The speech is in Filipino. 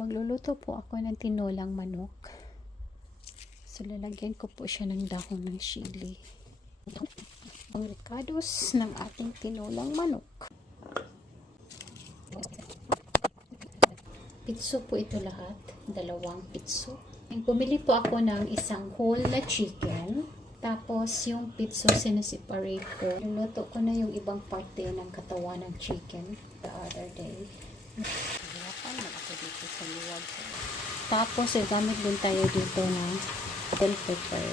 Magluluto po ako ng tinolang manok. So, lalagyan ko po siya ng dahon ng chili. Ang ricados ng ating tinolang manok. Pitso po ito lahat. 2 pitso. Bumili po ako ng isang whole na chicken. Tapos, yung pitso sineseparate ko. Niluto ko na yung ibang parte ng katawan ng chicken the other day. Hirapan na ako dito sa luwag. Tapos, gamit din tayo dito ng bell pepper.